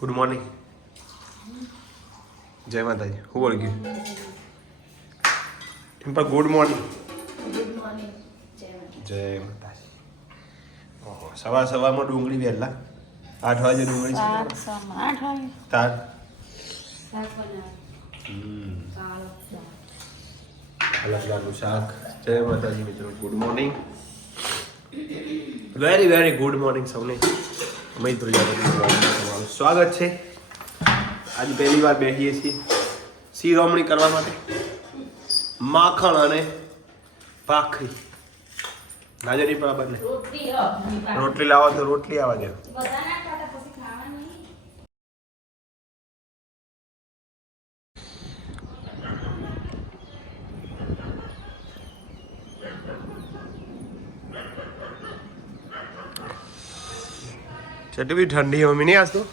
Good morning જય માતાજી. હું બોલ ગયું ટિમ્પલ ગુડ મોર્નિંગ જય માતાજી. ઓહો સવાર સવારમાં ડુંગળી વહેલા? આઠ વાગે ડુંગળી છે? તાર? હમ. અલગ અલગનું શાક. જય માતાજી મિત્રો good morning very very good morning સૌને. અમિત પ્રજાપતિ સ્વાગત છે. આજ પહેલી વાર બેસીએ છીએ શિરોમણી કરવા માટે. માખણ અને ભાખરી. નાજરી બરાબર ને રોટલી લાવો તો રોટલી આવવા દે બધા ના ખાતા પછી ખાવાની ચટલી બી ઠંડી મમ્મી નહીં આજ તો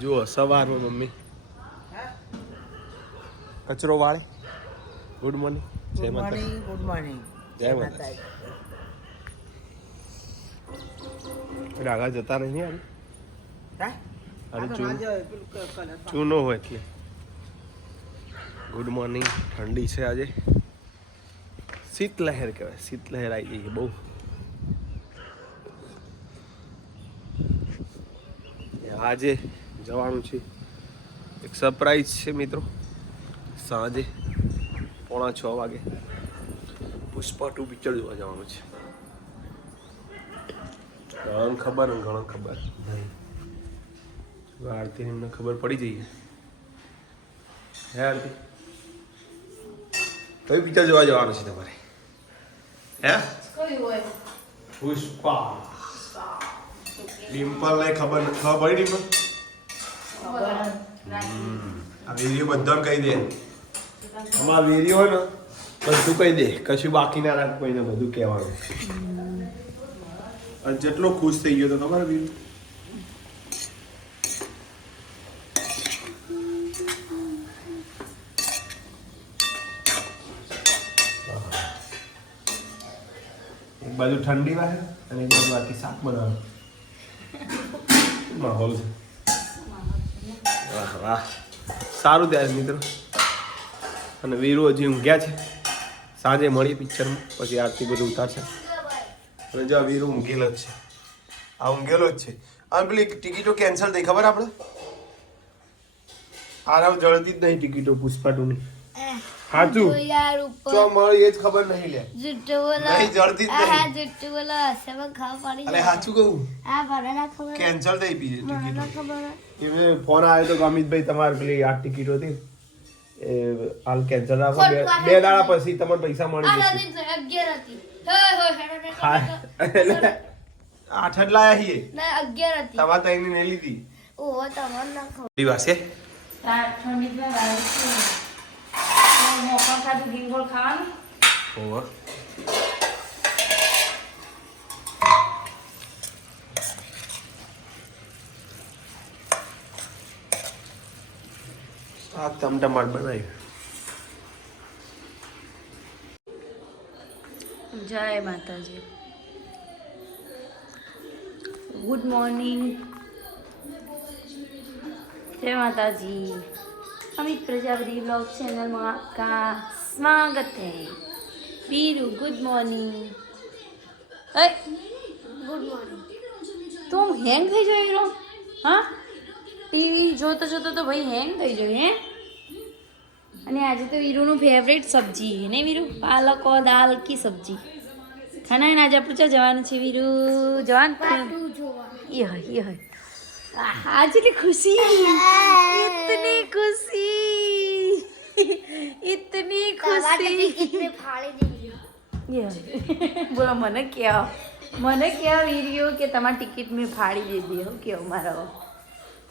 જુઓ સવારમાં મમ્મી. કચરો વાળે. ગુડ મોર્નિંગ જય માતા ગુડ મોર્નિંગ જય માતા રાગા જતા નહીં હા? અરે ચૂન. ચૂનો હોય એટલે. ગુડ મોર્નિંગ ઠંડી છે આજે. શીત લહેર કહેવાય. શીત લહેર આવી ગઈ બહુ. આજે જવાનું છે. એક સરપ્રાઈઝ છે મિત્રો. સાંજે પોણા છ વાગે પુષ્પા ટુ પિક્ચર જોવા જવાનું છે. ઘણો ખબર ઘણા ખબર. આરતી એમને ખબર પડી જઈએ. હે આરતી? કયું પિક્ચર જોવા જવાનું છે તમારે? હે? પુષ્પા. ડિમ્પલ ને ખબર ખબર પડી ડિમ્પલ આ વીડિયો બધાને કહી દે. અમારા વીડિયો હોય ને બધું કહી દે. કશું બાકી ના રાખ કોઈને બધું કહેવાનું. જેટલો ખુશ થઈ ગયો તો ખબર વીર એક બાજુ ઠંડી વાહે અને એક બાજુ બાકી શાક બનાવે. માહોલ છે? વાહ વાહ. સારું ત્યારે મિત્રો. અને વીરુ હજી ઊંઘ્યા છે. સાંજે મળીએ પિક્ચરમાં, પછી આરતી બધું ઉતારશે. અને જો વીરુ ઊંઘેલો જ છે. આ ઊંઘેલો જ છે. અને પેલી ટિકિટો કેન્સલ થઈ, ખબર આપણે આરામ જળતી જ નહીં ટિકિટો પુષ્પા ટુની સાચું યાર ઉપર તો મળી એ જ ખબર નહીં લે. જુઠ્ઠું બોલો. નહીં જળતી જ આ હા નહીં. બોલો. હસેમાં ખબર પડી અરે સાચું કહું? ના ખબર. કેન્સલ થઈ પી ખબર. ફોન આવ્યો તો અમિતભાઈ તમારે પેલી આ ટિકિટ હતી? એ હાલ કેન્સલ રાખો. બે બે દાડા પછી તમને પૈસા મળી જશે. હા આઠ જ લાયા છીએ. ના અગિયાર હતી. તમારે તો એની નહીં લીધી ઓહો તમને ના ખબર. છે. તો મોકળ ખાધું હિંગોળ ખાવાનું હોવ શાક ટમટમાટ બનાવ્યું જય માતાજી ગુડ મોર્નિંગ જય માતાજી અમિત પ્રજાપતિ બ્લોગ ચેનલમાં આપકા સ્વાગત હૈ. Biru good morning good morning તું હેંગ થઈ જાય રો હા? ટીવી જોતો જોતો તો ભાઈ હેંગ થઈ જાય હે? અને આજે તો વીરુનું ફેવરેટ સબ્જી ને વીરુ? પાલકો દાલ કી સબ્જી. ખાના આજે આપણું? ચા જવાનું છે વીરુ. જવાનું યહ યહ ये है ये है आज इतनी खुशी इतनी खुशी इतनी તમારે खुशी ટિકિટ મેં ફાડી દીધી ये બોલો મને કહેવા મને કહેવા વીડિયો કે તમારી ટિકિટ મેં ફાડી દીધી હો કેવો મારો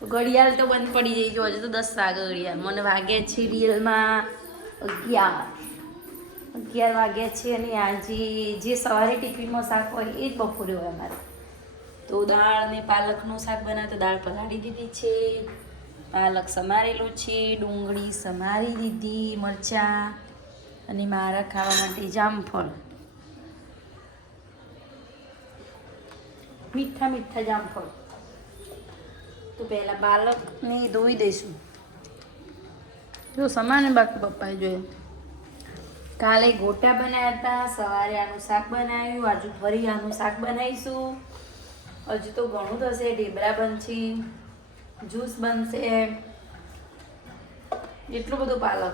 તો ઘડિયાળ તો બંધ પડી જઈ જો હજુ તો દસ વાગે ઘડિયાળ મને વાગે છે રિયલમાં અગિયાર અગિયાર વાગ્યા છે અને આજે જે સવારે ટિફિનમાં શાક હોય એ જ બપોરે હોય અમારે તો દાળ ને પાલકનું શાક બનાવે દાળ પલાળી દીધી છે. પાલક સમારેલું છે, ડુંગળી સમારી દીધી, મરચાં અને મારા ખાવા માટે જામફળ. મીઠા મીઠા જામફળ. તો પહેલાં પાલકને ધોઈ દઈશું. જો સમાન બાકી પપ્પાએ જોયા. કાલે ગોટા બનાવ્યા હતા, સવારે આનું શાક બનાવ્યું, આજુ ફરી આનું શાક બનાવીશું. હજુ તો ઘણું થશે, ઢેબરા બનશે, જ્યુસ બનશે. એટલું બધું પાલક.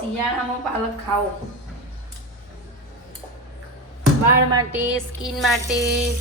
શિયાળામાં પાલક ખાઓ. વાળ માટે, સ્કિન માટે,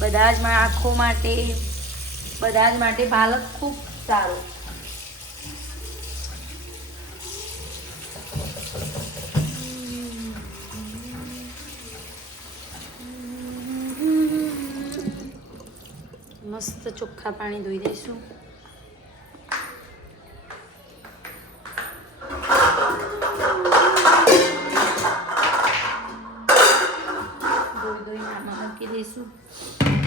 બધા જ આંખો માટે, બધા જ માટે પાલક ખૂબ સારું. મસ્ત ચોખ્ખા પાણી ધોઈ દઈશું. ધોઈ ધોઈને આમાં મૂકી દઈશું.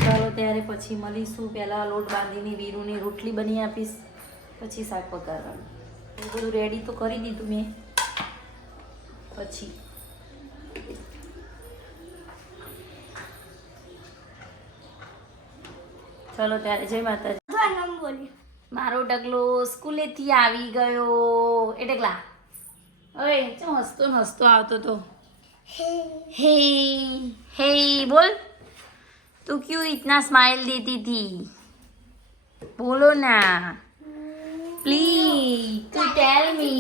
ચાલો ત્યારે પછી મળીશું. પહેલાં લોટ બાંધીને વીરુની રોટલી બની આપીશ, પછી શાક પકાવવાનું બધું રેડી તો કરી દીધું મેં. પછી ચલો ત્યારે જય માતાજી તો નામ બોલ્યું મારો ડગલો સ્કૂલેથી આવી ગયો એ ડગલા ઓય ચમ હસતો ને હસતો આવતો તો हे हे बोल तू क्यों इतना स्माइल देती थी बोलो ना प्लीज टू टेल मी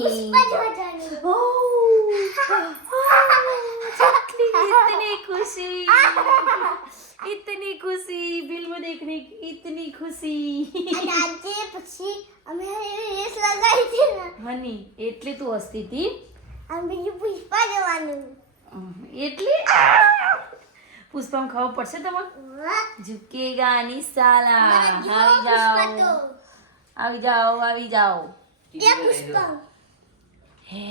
इतनी खुशी इतनी खुशी फिल्म देखने की इतनी खुशी અને આજે પછી અમે રેસ લગાવી હતી ને હની એટલે તું હસતી હતી અને બીજું પુષ્પા જવાનું એટલે પુષ્પમ ખાવું પડશે તમારે વાહ! ઝુકેગા નિસાલા મને આવી જો પુષ્પા જાઓ તો. આવી જાઓ આવી જાઓ એ પુષ્પા હે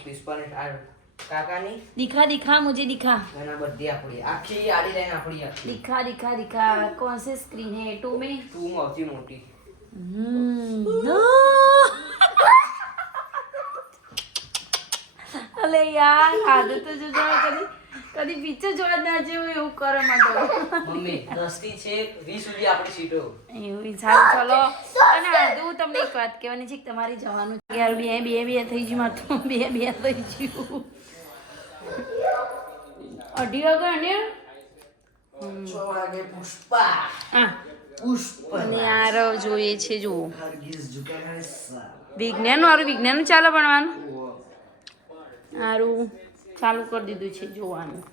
પુષ્પાને ઠાર કાકાની? દિખા દિખા મુજે દિખા. ઘણા બધી આપણી આખી આડી લાઈન આપણી આખી. દિખા દિખા દિખા. કોણ સે સ્ક્રીન હે ટુ મે? ટુ મોટી. મોટી અલે યાર આદત તો જો કરી. કદી પિક્ચર જોવા ના જેવું એવું કરે માટે મમ્મી દસથી છે 20 સુધી આપણી સીટો. એવું સારું ચલો. અને આજે હું તમને એક વાત કહેવાની છે કે તમારે જવાનું છે. યાર બે બે બે થઈ ગયું મારે બે બે થઈ ગયું. અઢી વાગે ને છ વાગે પુષ્પા. આ પુષ્પ અને આ જોઈએ છે જુઓ. વિજ્ઞાન વાળું વિજ્ઞાન ચાલે ભણવાનું? સારું. ચાલુ કરી દીધું છે જોવાનું.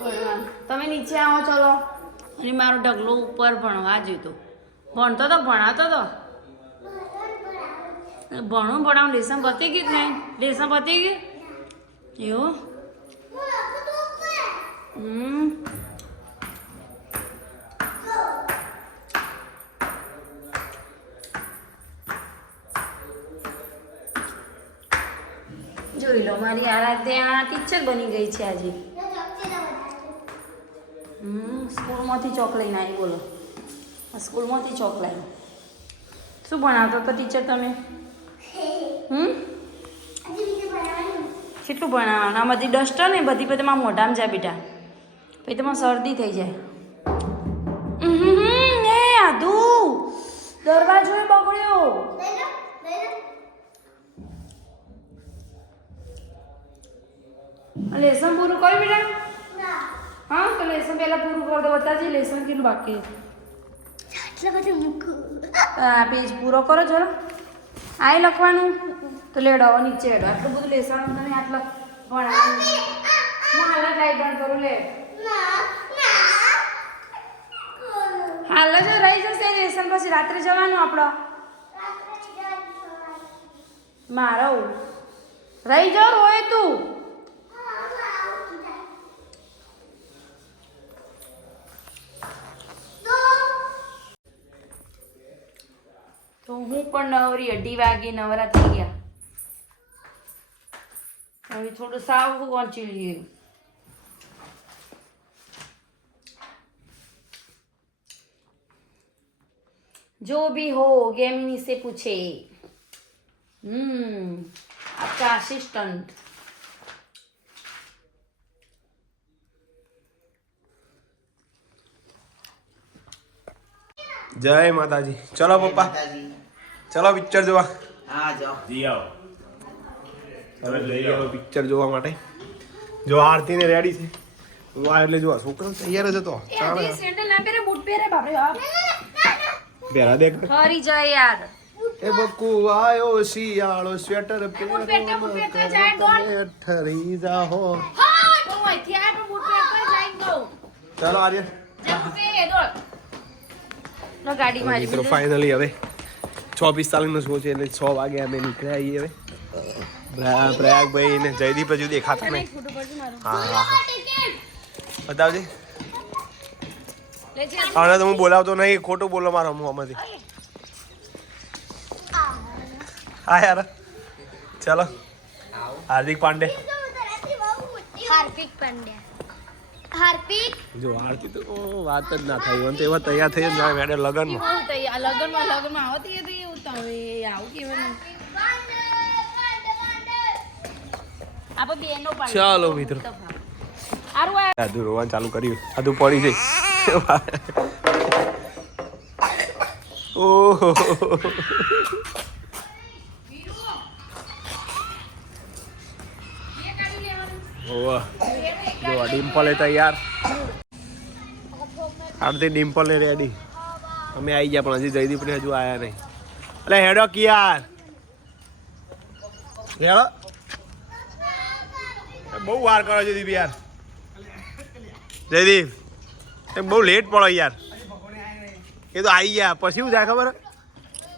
ભણવાનું. તમે નીચે આવો, ચલો. અને મારો ઢગલો ઉપર ભણવા જોઈતો. ભણતો તો, ભણાતો તો. ભણું ભણાવું લેસન પતી ગયું કે નહીં? લેસન પતી ગયું? એવું? હમ. જોઈ લો, મારી આરાધ્યા ટીચર બની ગઈ છે આજે. હમ, સ્કૂલમાંથી ચોક લઈને આવી, બોલો. સ્કૂલમાંથી ચોક લાવી શું ભણાવતો હતો ટીચર તમે? હમ? કેટલું ભણાવવાનું? આ બધી ડસ્ટર ને બધી, પછી તમારા મોઢામાં જાય બેટા. પછી તમારે શરદી થઈ જાય. એ આદુ. દરવાજો બગડ્યો. લેસન પૂરું કર્યું બેટા હા તો લેસન પહેલા પૂરું કર દો બતાવજે લેસન કેટલું બાકી બધા પેજ પૂરો કરો ચલો આ લખવાનું? તો લેડો નીચે હેડો. આટલું બધું લેસન તમે આટલા ભણાવું. હું હાલ જ બંધ કરું લે. હાલ જ રહી જશે લેસન પછી રાત્રે જવાનું આપણો. મારો. રહી જાવ હોય તું. પણ નવરી અઢી વાગે નવરા થઈ ગયા હવે થોડું સાવ વાંચી લઈએ जो भी हो गेमिनी से पूछे हम्म आपका असिस्टेंट જય માતાજી ચલો પપ્પા માતાજી. ચલો પિક્ચર જોવા. હા જાઓ જી આવો. પિક્ચર જોવા માટે. જો આરતી ને રેડી છે. હું એટલે જો છોકરો તૈયાર જ હતો. ચાલે. સેન્ડલ ના પહેરે બૂટ પહેરે બાપરે બાપ. પહેલા દેખ હરી જાય યાર. એ બકુ આયો શિયાળો સ્વેટર. પહેરો ઠરી હું દઉં ચાલો આર્ય. જા ગાડી મારી ફાઇનલી હવે છ પિસ્તાલીસ નો શો છે એટલે છ વાગે અમે નીકળ્યા આવીએ પ્રયાગ પ્રયાગભાઈ ને જયદીપ હજુ દેખાતા નહીં. હા હા હા. બતાવજે. હવે તો હું બોલાવતો નહીં, ખોટું બોલો મારો મોંમાંથી. હા, યાર. ચાલો. હાર્દિક પાંડે. હાર્દિક પંડ્યા હાર્પિક જો આરતી તો વાત જ ના થઈ મને તો એવા તૈયાર થઈ જ ના મેડે લગનમાં તૈયાર લગનમાં લગનમાં આવતી હતી એવું હવે આવું કેવાનું આપણે બેનો પાડી. ચાલો મિત્રો. સારું આ. આદુ રોવાનું ચાલુ કર્યું. આદુ પડી ગઈ. ઓહો. ઓહ જો ડિમ્પલ એ તૈયાર. આરતી ડિમ્પલ એ રેડી અમે આવી ગયા, પણ હજી જયદીપ ને હજુ આયા નહીં. અલે, હેડો કી યાર હેડો બહુ વાર કરો જયદીપ યાર. જયદીપ એમ બહુ લેટ પડો યાર. એ તો આવી ગયા. પછી શું થાય ખબર?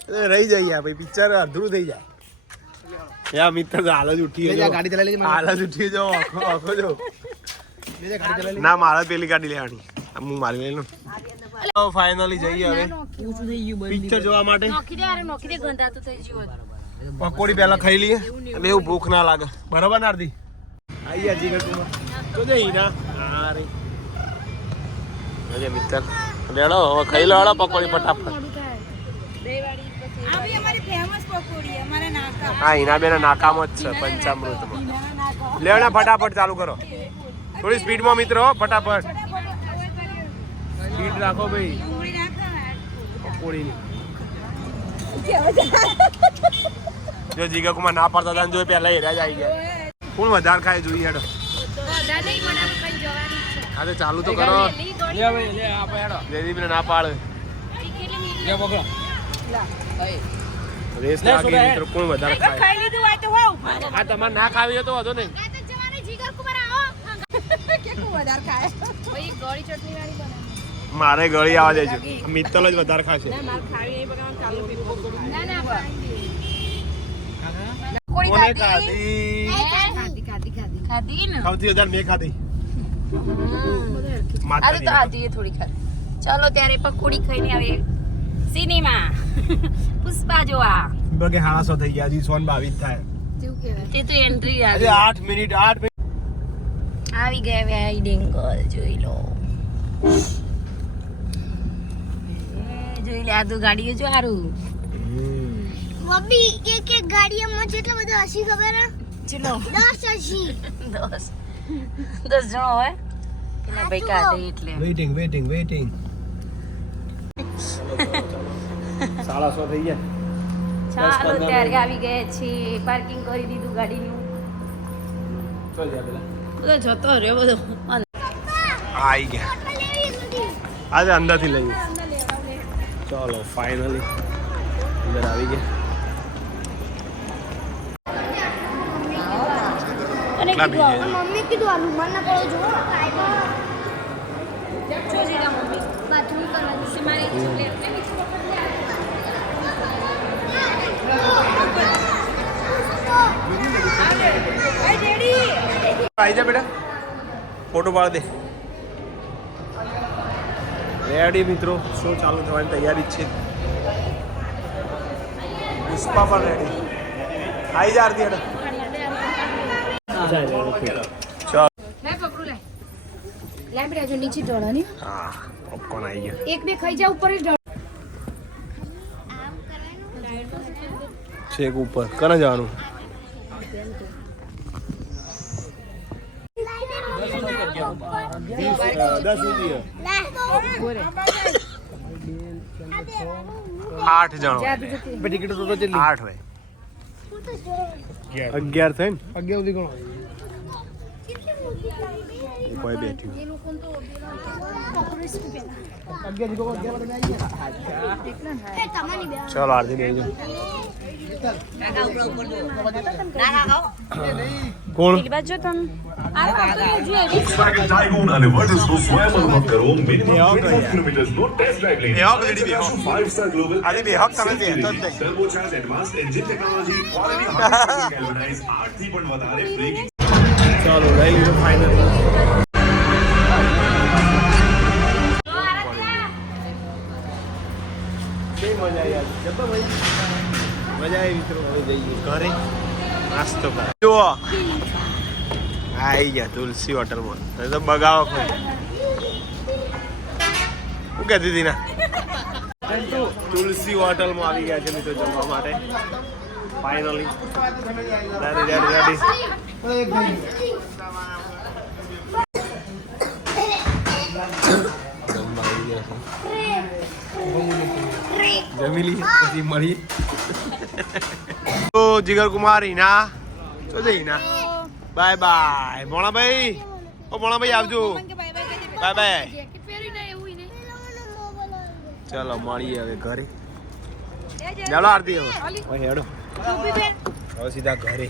એ રહી જાય યાર ભાઈ પિક્ચર અધૂરું થઈ જાય. યા મિત્ર હાલ જ ઉઠી ગયો. ગાડી ચલાવી લેજે હાલ જ ઉઠી જાઓ આખો આખો જો. ના મારે પેલી ગાડી લેવાની. આ હું મારી લઈ લઉં ફાઇનલી જઈએ હવે. પિક્ચર જોવા માટે? નોખી દે અરે નોખી દે ગંધા તો થઈ ગયું પકોડી પહેલા ખાઈ લઈએ. અને એવું ભૂખ ના લાગે. બરોબર ને આરતી આઈ જીગર કુમાર તો જઈ ના અરે અરે મિત્ર. લેડો હવે ખાઈ લો હેડો પકોડી ફટાફટ. આ બી અમારી ફેમસ પકોડી અમારે હા હિના બેન નાકામ જ છે પંચામૃતમાં. લેવડા ફટાફટ ચાલુ કરો. થોડી સ્પીડમાં મિત્રો ફટાફટ. સ્પીડ રાખો ભાઈ. જો જીગા ના પાડતા હતા ને જો પહેલા હેરા જ આવી ગયા. કોણ વધારે ખાય જોઈએ હેડો? હા તો ચાલુ તો કરો. જયદીપ ને ના પાડે. રેસ લાગી મિત્રો કોણ વધારે ખાય? ખાઈ લીધું હોય તો હોવ આ તમારે ના ખાવી તો વાંધો નહીં. ભાઈ ગળી ચટણી વાળી બનાવો. મારે ગળી આવવા દેજો. મિત્તલ જ વધારે ખાશે. ખાવી એ બગાવવાનું ચાલુ ના ના કોને ખાધી? વધારે મેં ખાધી. માતા તો થોડી ખાધી. ચલો ત્યારે પકોડી ખાઈને આવે સિનેમા. પુષ્પા જોવા. બગે હાસો થઈ ગયા હજી સોન બાવીસ થાય. તે તો એન્ટ્રી અરે આવી આઠ મિનિટ આઠ મિનિટ. આવી ગયા ભાઈ ડેંગલ જોઈ લો. એ, જોઈ લે આ તો ગાડીઓ જો સારું મમ્મી એક એક ગાડીમાં જેટલા બધા હસી ખબર હે? ચલો દસ હસી. દસ. દસ જણો હોય? પેલા ભાઈ કાઢે એટલે. વેઇટિંગ વેઇટિંગ વેઇટિંગ સાડા સો થઈ ગયા. ચાલો ત્યારે આવી ગયા છીએ પાર્કિંગ કરી દીધું ગાડીનું. ચાલ જા પેલા બધો જતો રહ્યો બધો આવી ગયા. આજે અંદરથી લઈએ ચલો ફાઇનલી અંદર આવી ગયા. કીધું મમ્મી કીધું આ રૂમાલ ના પડો જો બાથરૂમ કરવા છે મારી આવી જા બેટા. ફોટો પાડ દે. રેડી મિત્રો? શું ચાલુ થવાની તૈયારી જ છે? પુષ્પા પણ રેડી આવી જા આરતી હેડો ચાલ. લે પકડું લે. લે બેટા જો નીચે ઢોળાની હા પોપકોર્ન આવી ગયો. એક બે ખાઈ જા ઉપર જ છેક ઉપર કને જવાનું આઠ જણ હોય. ટિકિટ તો કેટલી આઠ હોય. અગિયાર થઈ ને અગિયાર સુધી ગણો. કોઈ બેઠ્યું ચલો આરતી બેજો કોણ Volkswagen Tiguan અને વર્ટિસનો સ્વયં કરો મિનિમમ 25 કિલોમીટરનો ટેસ્ટ ડ્રાઈવ લઈને બેહક લેડી બેહક. ફાઇવ સ્ટાર ગ્લોબલ આજે બેહક તમે બેહતો જ નહીં. Turbocharge advanced engine technology quality galvanise 8 થી પણ વધારે બ્રેકિંગ ચાલો, લઈ લીધો ફાઇનલ મજા આવી ભાઈ. મજા આવી મિત્રો. હવે ઘરે. નાસ્તો કરે. જુઓ. આવી ગયા તુલસી હોટલમાં. તો બગાવો ખરી શું કહેતી હતી તુલસી હોટલમાં આવી ગયા છે મિત્રો જમવા માટે. ફાઇનલી જમવા આવી ગયા છે જમી લઈએ પછી મળી. તો જીગર કુમાર હિના. તો જઈ હિના? Bye bye. ભોણાભાઈ ઓ ભોણાભાઈ આવજો. Bye bye. ચાલો, મળીએ હવે ઘરે. ચાલો, આરતી હવે. હેડો. હવે સીધા ઘરે.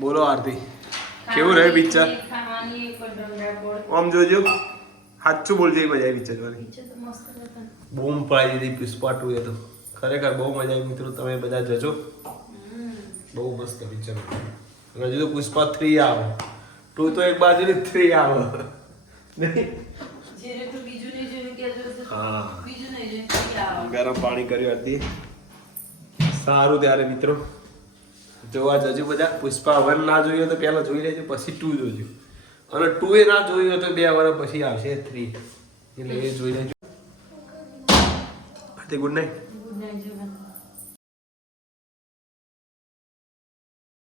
બોલો, આરતી. કેવું રહે પિક્ચર આમ જોજો. સાચું બોલજે મજા આવી પિક્ચર જોવાની બૂમ પાડી દીધી પુષ્પા ટુ એ તો. ખરેખર બહુ મજા આવી મિત્રો તમે બધા જજો. બહુ મસ્ત પિક્ચર હજુ તો પુષ્પા થ્રી આવે. ટુ તો એક બાજુ થ્રી આવે હા. ગરમ પાણી કર્યું હતી સારું ત્યારે મિત્રો. જોવા જજો બધા. પુષ્પા વન ના જોયું તો પહેલા જોઈ લેજો પછી ટુ જોજો. અને ટુ એ ના જોયું હોય તો બે વર્ષ પછી આવશે થ્રી એટલે એ જોઈ લેજો. તે ગુડ નાઇટ